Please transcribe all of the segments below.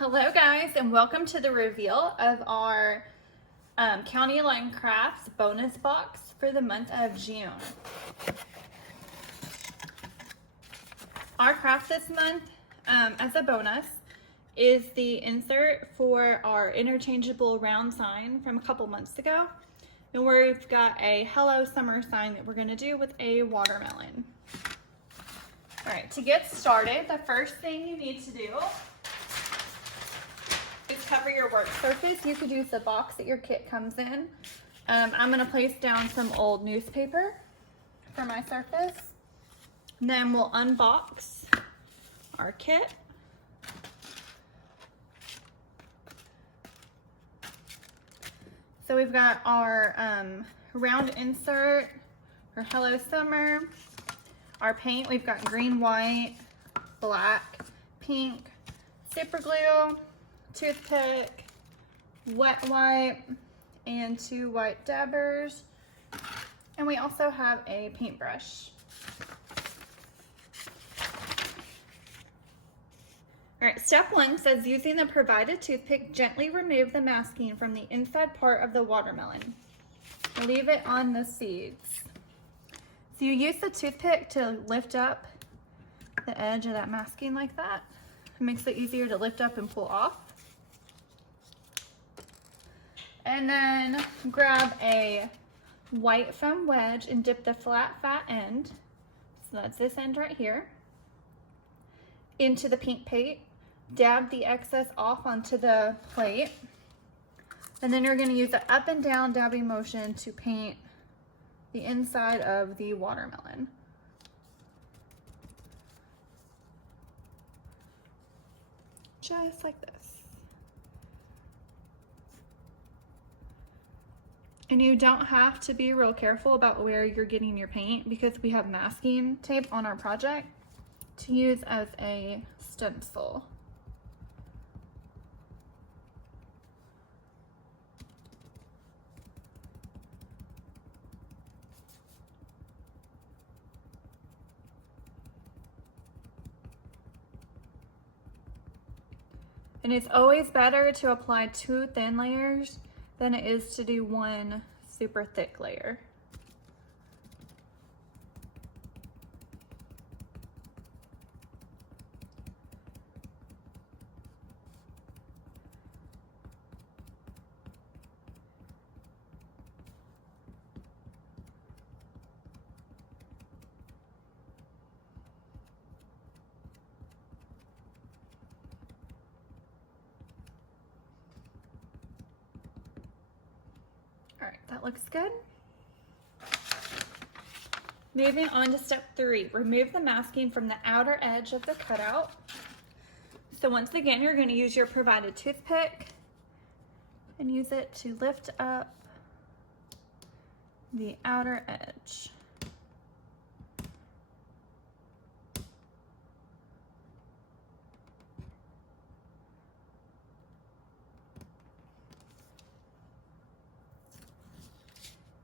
Hello guys, and welcome to the reveal of our County Line Crafts bonus box for the month of June. Our craft this month, as a bonus, is the insert for our interchangeable round sign from a couple months ago. And we've got a Hello Summer sign that we're going to do with a watermelon. All right, to get started, the first thing you need to do is cover your work surface. You could use the box that your kit comes in. I'm going to place down some old newspaper for my surface. And then we'll unbox our kit. So we've got our round insert, our Hello Summer, our paint. We've got green, white, black, pink, super glue, toothpick, wet wipe, and 2 white dabbers. And we also have a paintbrush. All right, step 1 says using the provided toothpick, gently remove the masking from the inside part of the watermelon. Leave it on the seeds. So you use the toothpick to lift up the edge of that masking like that. It makes it easier to lift up and pull off. And then grab a white foam wedge and dip the flat fat end, so that's this end right here, into the pink paint. Dab the excess off onto the plate. And then you're going to use the up and down dabbing motion to paint the inside of the watermelon. Just like this. And you don't have to be real careful about where you're getting your paint because we have masking tape on our project to use as a stencil. And it's always better to apply 2 thin layers than it is to do 1 super thick layer. All right, that looks good. Moving on to step 3, remove the masking from the outer edge of the cutout. So once again, you're going to use your provided toothpick and use it to lift up the outer edge.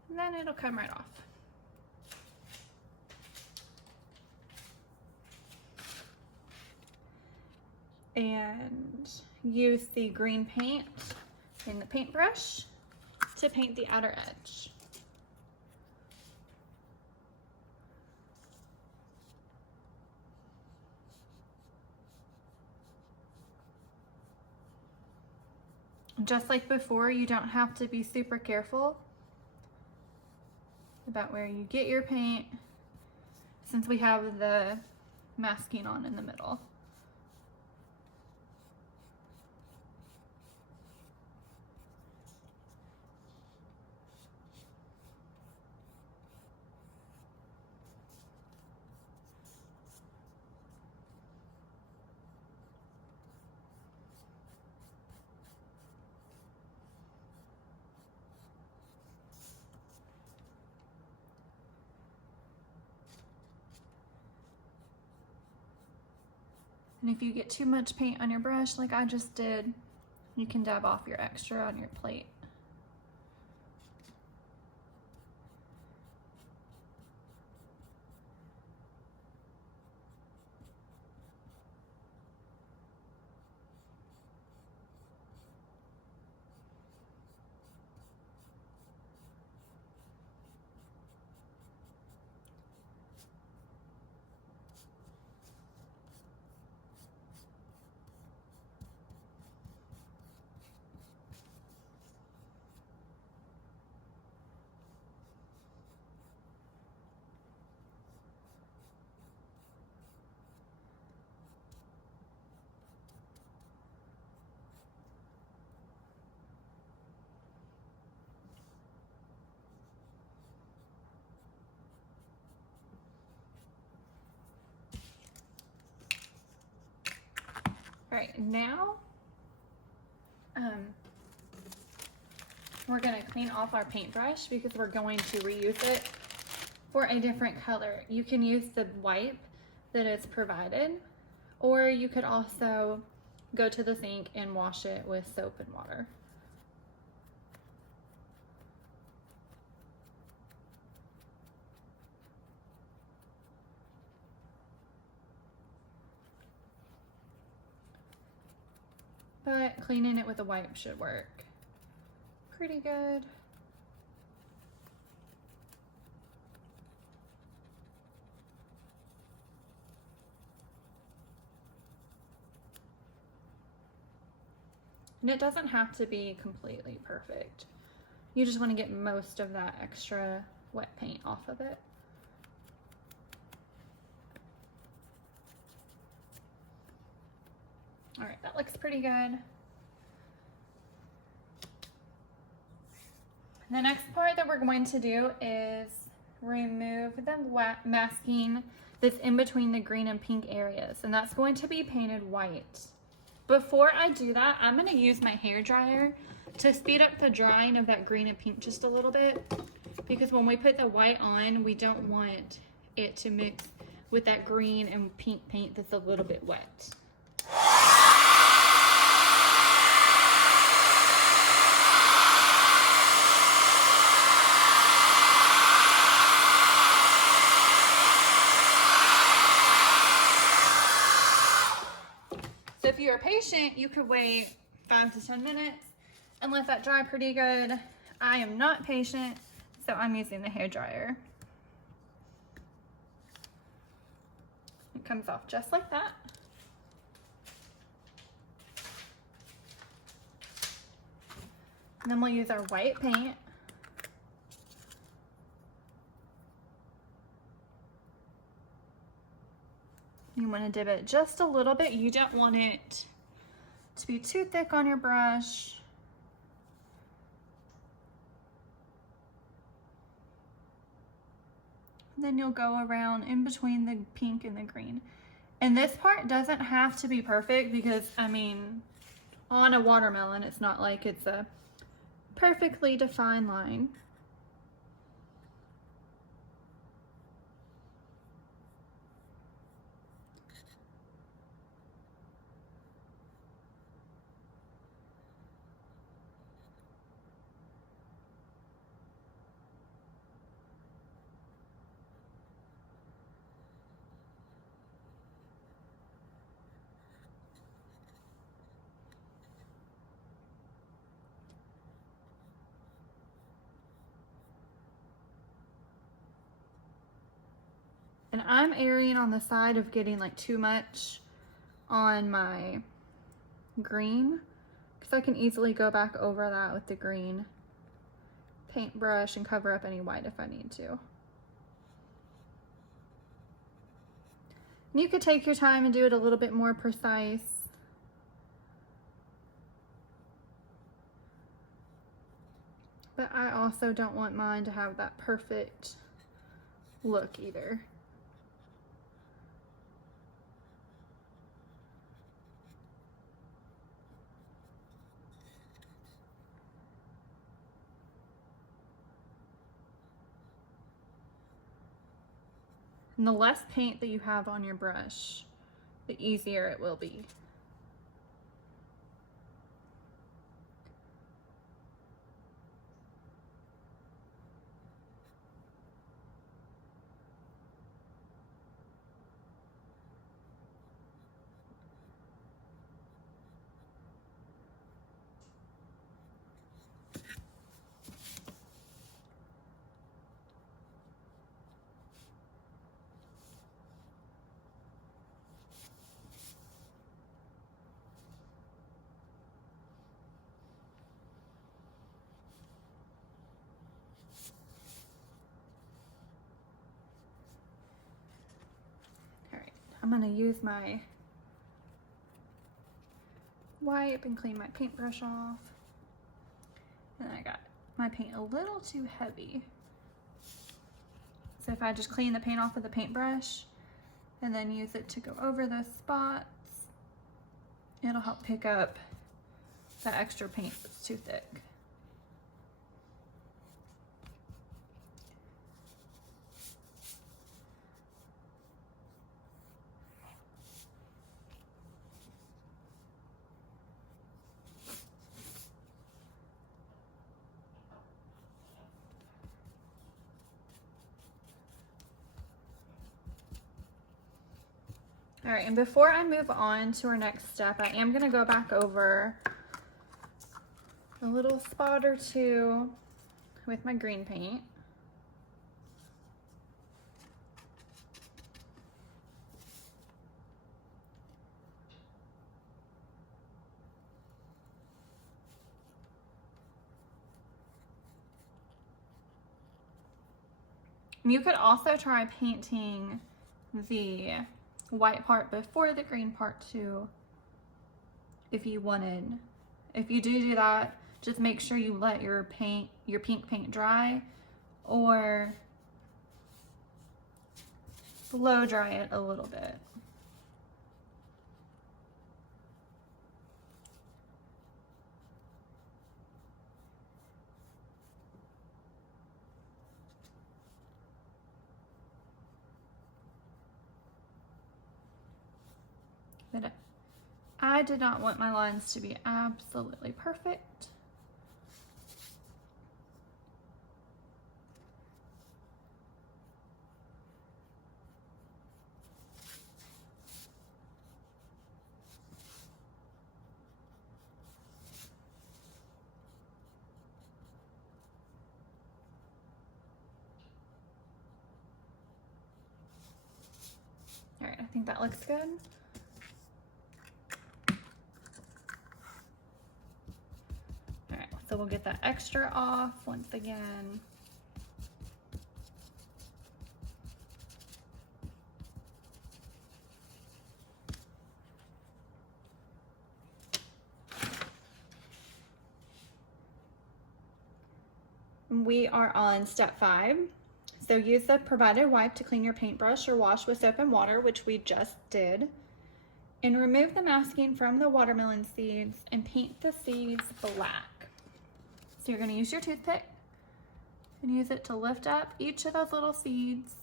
And then it'll come right off. And use the green paint in the paintbrush to paint the outer edge. Just like before, you don't have to be super careful about where you get your paint since we have the masking on in the middle. And if you get too much paint on your brush, like I just did, you can dab off your extra on your plate. All right, now we're gonna clean off our paintbrush because we're going to reuse it for a different color. You can use the wipe that is provided, or you could also go to the sink and wash it with soap and water. But cleaning it with a wipe should work pretty good. And it doesn't have to be completely perfect. You just want to get most of that extra wet paint off of it. All right, that looks pretty good. The next part that we're going to do is remove the masking that's in between the green and pink areas, and that's going to be painted white. Before I do that, I'm going to use my hair dryer to speed up the drying of that green and pink just a little bit, because when we put the white on, we don't want it to mix with that green and pink paint that's a little bit wet. So if you're patient, you could wait 5 to 10 minutes and let that dry pretty good. I am not patient, so I'm using the hair dryer. It comes off just like that. And then we'll use our white paint. You want to dip it just a little bit. You don't want it to be too thick on your brush. Then you'll go around in between the pink and the green. And this part doesn't have to be perfect because, I mean, on a watermelon, it's not like it's a perfectly defined line. And I'm erring on the side of getting like too much on my green, because I can easily go back over that with the green paintbrush and cover up any white if I need to. And you could take your time and do it a little bit more precise. But I also don't want mine to have that perfect look either. And the less paint that you have on your brush, the easier it will be. I'm gonna use my wipe and clean my paintbrush off. And I got my paint a little too heavy. So if I just clean the paint off with the paintbrush and then use it to go over those spots It'll help pick up that extra paint that's too thick. All right, and before I move on to our next step, I am gonna go back over a little spot or two with my green paint. You could also try painting the white part before the green part too, if you wanted. If you do that, just make sure you let your pink paint dry, or blow dry it a little bit. But I did not want my lines to be absolutely perfect. All right, I think that looks good. All right, so we'll get that extra off once again. We are on step 5. So use the provided wipe to clean your paintbrush or wash with soap and water, which we just did. And remove the masking from the watermelon seeds and paint the seeds black. So you're going to use your toothpick and use it to lift up each of those little seeds.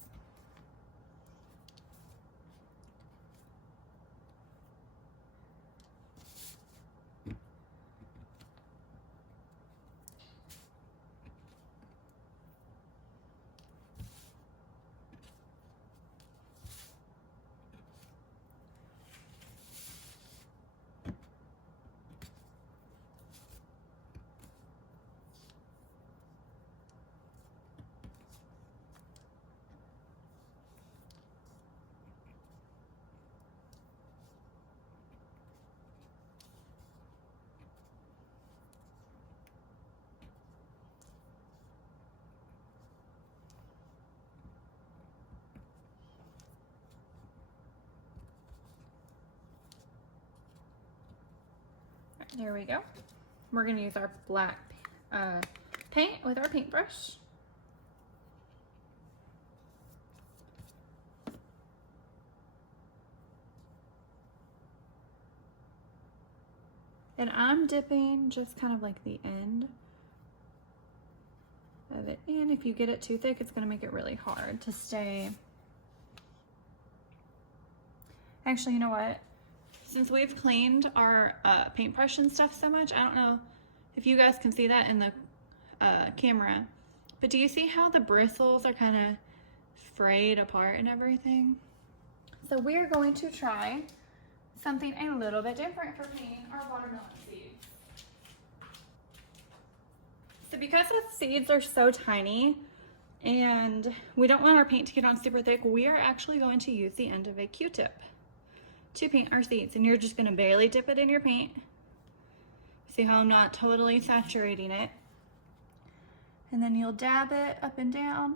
There we go. We're going to use our black paint with our paintbrush. And I'm dipping just kind of like the end of it in. If you get it too thick, it's going to make it really hard to stay. Actually, you know what? Since we've cleaned our paintbrush and stuff so much, I don't know if you guys can see that in the camera, but do you see how the bristles are kind of frayed apart and everything? So we're going to try something a little bit different for painting our watermelon seeds. So because the seeds are so tiny and we don't want our paint to get on super thick, we are actually going to use the end of a Q-tip to paint our seeds, and you're just going to barely dip it in your paint. See how I'm not totally saturating it? And then you'll dab it up and down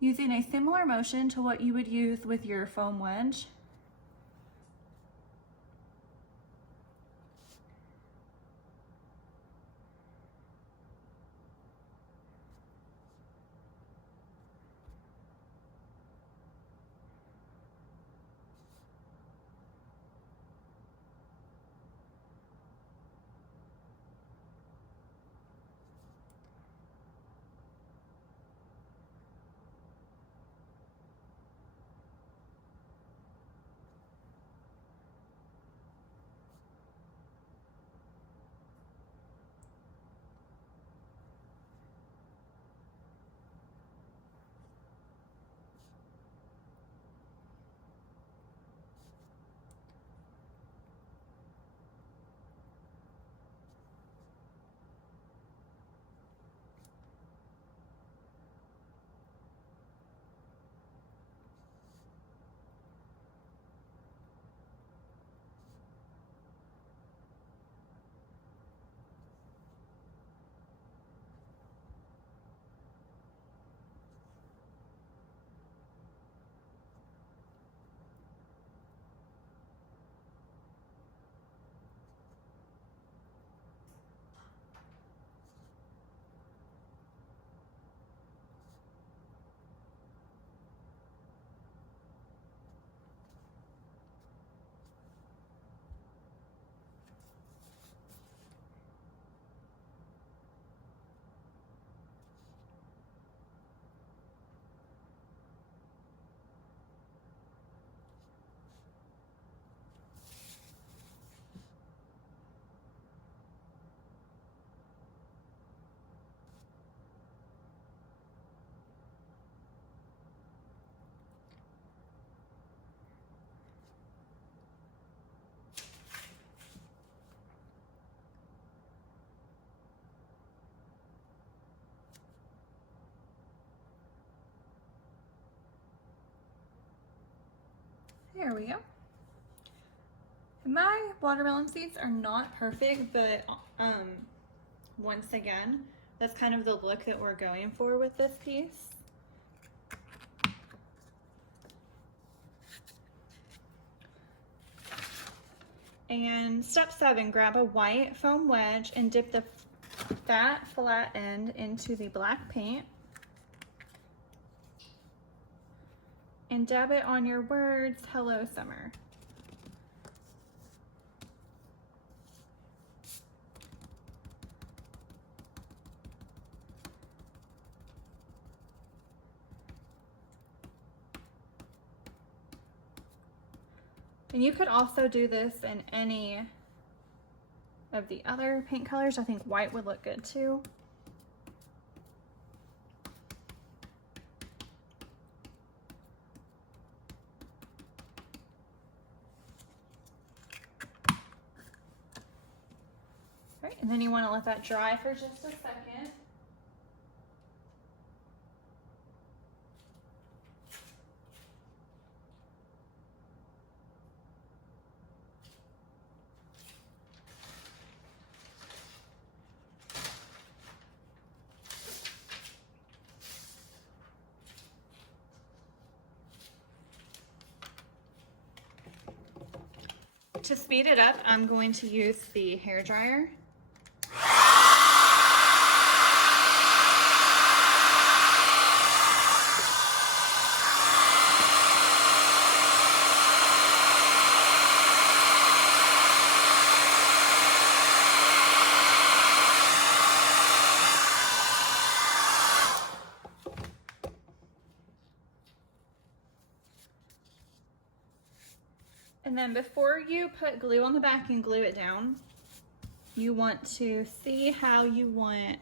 using a similar motion to what you would use with your foam wedge. There we go. My watermelon seeds are not perfect, but once again, that's kind of the look that we're going for with this piece. And step 7, grab a white foam wedge and dip the fat flat end into the black paint. And dab it on your words, "Hello Summer." And you could also do this in any of the other paint colors. I think white would look good too. All right, and then you want to let that dry for just a second. To speed it up, I'm going to use the hair dryer. And then before you put glue on the back and glue it down, you want to see how you want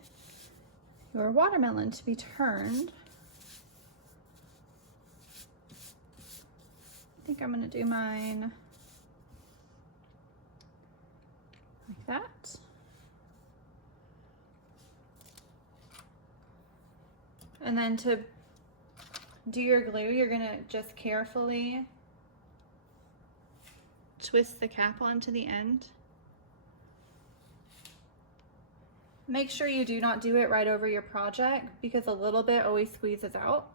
your watermelon to be turned. I think I'm going to do mine like that. And then to do your glue, you're going to just carefully twist the cap onto the end. Make sure you do not do it right over your project because a little bit always squeezes out.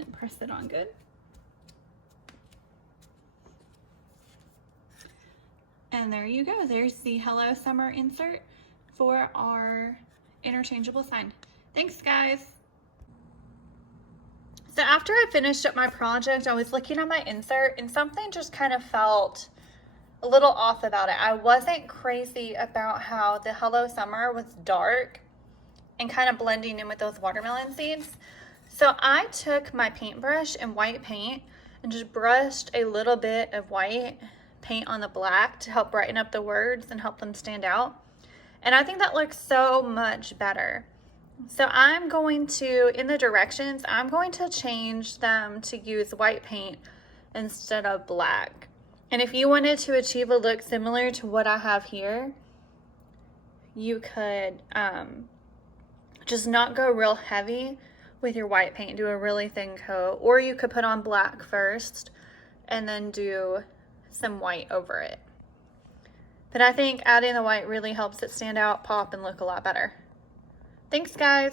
And press it on good. And there you go. There's the Hello Summer insert for our interchangeable sign. Thanks, guys. So after I finished up my project, I was looking at my insert and something just kind of felt a little off about it. I wasn't crazy about how the Hello Summer was dark and kind of blending in with those watermelon seeds. So I took my paintbrush and white paint and just brushed a little bit of white paint on the black to help brighten up the words and help them stand out. And I think that looks so much better. So I'm going to, in the directions, I'm going to change them to use white paint instead of black. And if you wanted to achieve a look similar to what I have here, you could just not go real heavy with your white paint, do a really thin coat, or you could put on black first and then do some white over it. But I think adding the white really helps it stand out, pop, and look a lot better. Thanks, guys.